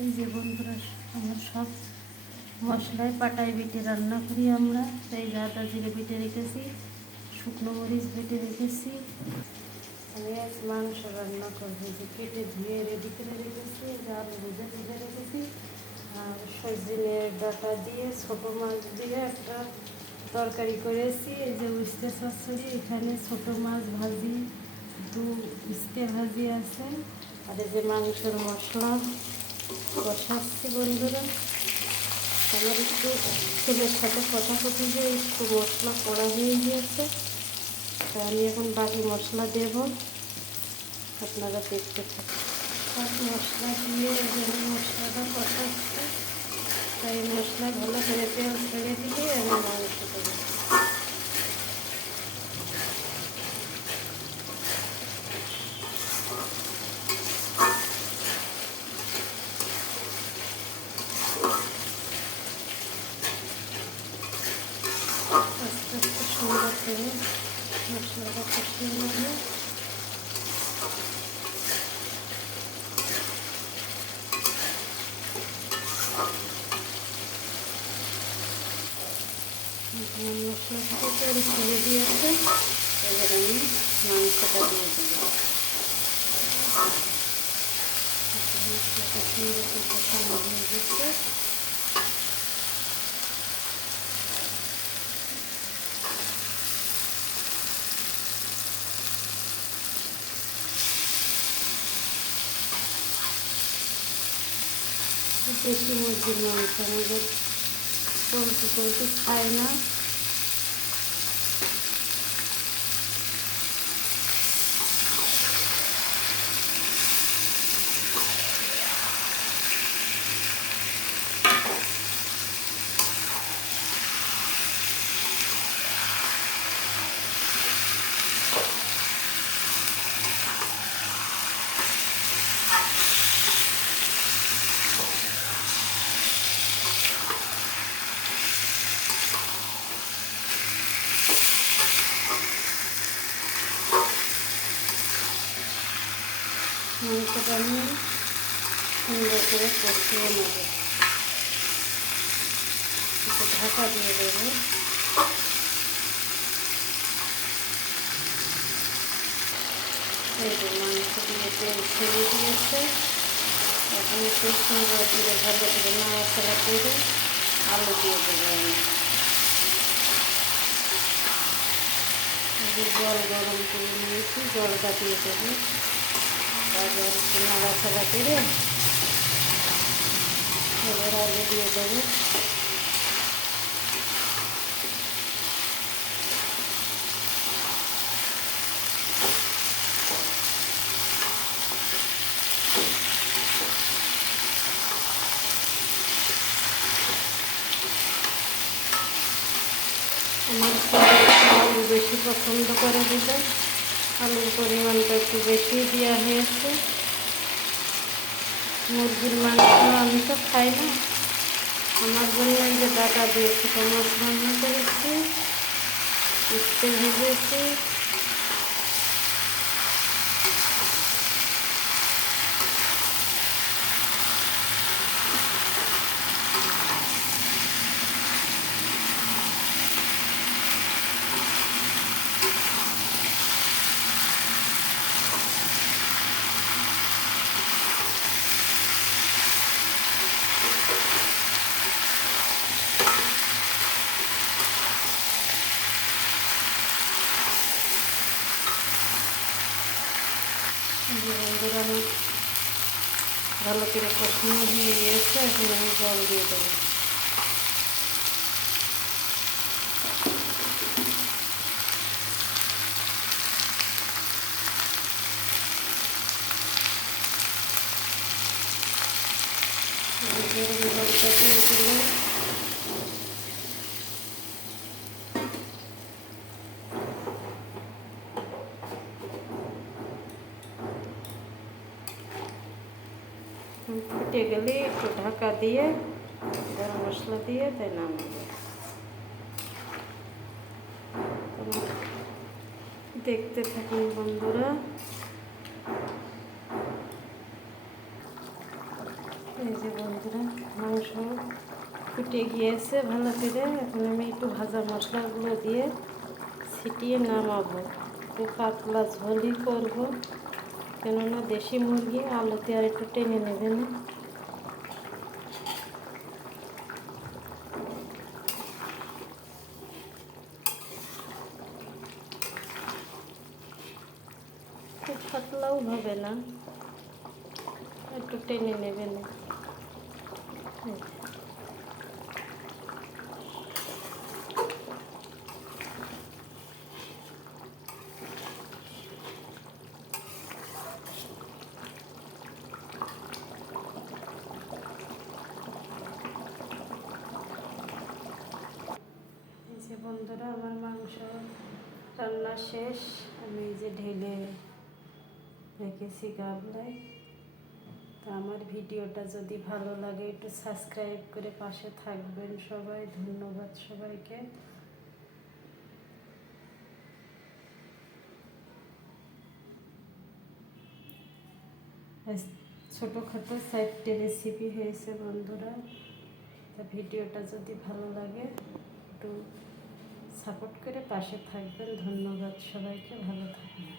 এই যে বন্ধুরা, আমার সব মশলায় পাটায় বেটে রান্না করি আমরা। তাই আদা জিরে বেটে রেখেছি, শুকনো মরিচ বেটে রেখেছি। আমি আজ মাংস রান্না করবো। যে কেটে ধুয়ে রেডি করে রেখেছি, আলু ভেজে ভেজে রেখেছি। আর সজনের ডাঁটা দিয়ে ছোটো মাছ দিয়ে একটা তরকারি করেছি। এই যে উস্তে চচ্চড়ি, এখানে ছোটো মাছ ভাজি, দু উস্তে ভাজি আছে। আর এই যে মাংসের মশলা কষাচ্ছি বন্ধুরা। আমার একটু ছেলের সাথে কথা বলতে যে একটু মশলা কড়া হয়ে গিয়েছে, তা আমি এখন বাকি মশলা দেব, আপনারা দেখতে থাকুন। সব মশলা দিয়ে মশলাটা কষাচ্ছি। তাই মশলা ভালো করে তেল ছেড়ে দিলে আমি মাংস দেবো। আস্তে আস্তে সুন্দর করে মশলাটা কষিয়ে নেব। মশলা থেকে তেল ছেড়ে দিয়েছে, এবার আমি মাংসটা দিয়ে দেবো। মশলাটা সুন্দর করে কষানো হয়ে গেছে। দেশি মুরগির মাংস, আমাদের পোলট্রি খায় না। মাংসটা আমি সুন্দর করে কষিয়ে নেব, একটু ঢাকা দিয়ে দেবো। এই যে মাংস দিয়ে তেল ছেড়ে দিয়েছে, এখন একটু সুন্দর করে ভালো করে নাড়াচাড়া করে আলু দিয়ে দেবো। আমি জল গরম করে নিয়েছি, জলটা দিয়ে দেবো। তারপর একটু নাড়াচাড়া করে এবার আলু দিয়ে দেবো। আমার আলু বেশি পছন্দ করে দিলে আলুর পরিমাণটা একটু বেশি দেওয়া হয়েছে। মুরগির মাংস আমি তো খাই না, আমার জন্য এই যে ডাটা দিয়ে ছোটো মাছ রান্না করেছি, উস্তে ভেজেছি। বন্ধুরা, আমি ভালো করে কষানো হয়ে গিয়েছে, এখন আমি জল দিয়ে দেবো। জলটা দিয়ে দিলে ফুটে গেলে একটু ঢাকা দিয়ে গরম মশলা দিয়ে তাই নামাবো। দেখতে থাকুন বন্ধুরা। এই যে বন্ধুরা, মাংস ফুটে গিয়েছে ভালো করে। এখন আমি একটু ভাজা মশলাগুলো দিয়ে ছিটিয়ে নামাবো। একটু পাতলা ঝোলই করবো, কেননা দেশি মুরগি আলুতে আর একটু টেনে নেবে না। খুব পাতলাও হবে না, একটু টেনে নেবে না। এই যে বন্ধুরা, আমার মাংস রান্না শেষ। আমি এই যে ঢেলে রেখেছি গামলায়। তো আমার ভিডিওটা যদি ভালো লাগে একটু সাবস্ক্রাইব করে পাশে থাকবেন সবাই। ধন্যবাদ সবাইকে। ছোটোখাটো সাইডে রেসিপি হয়েছে বন্ধুরা। তা ভিডিওটা যদি ভালো লাগে একটু সাপোর্ট করে পাশে থাকবেন। ধন্যবাদ সবাইকে, ভালো থাকবেন।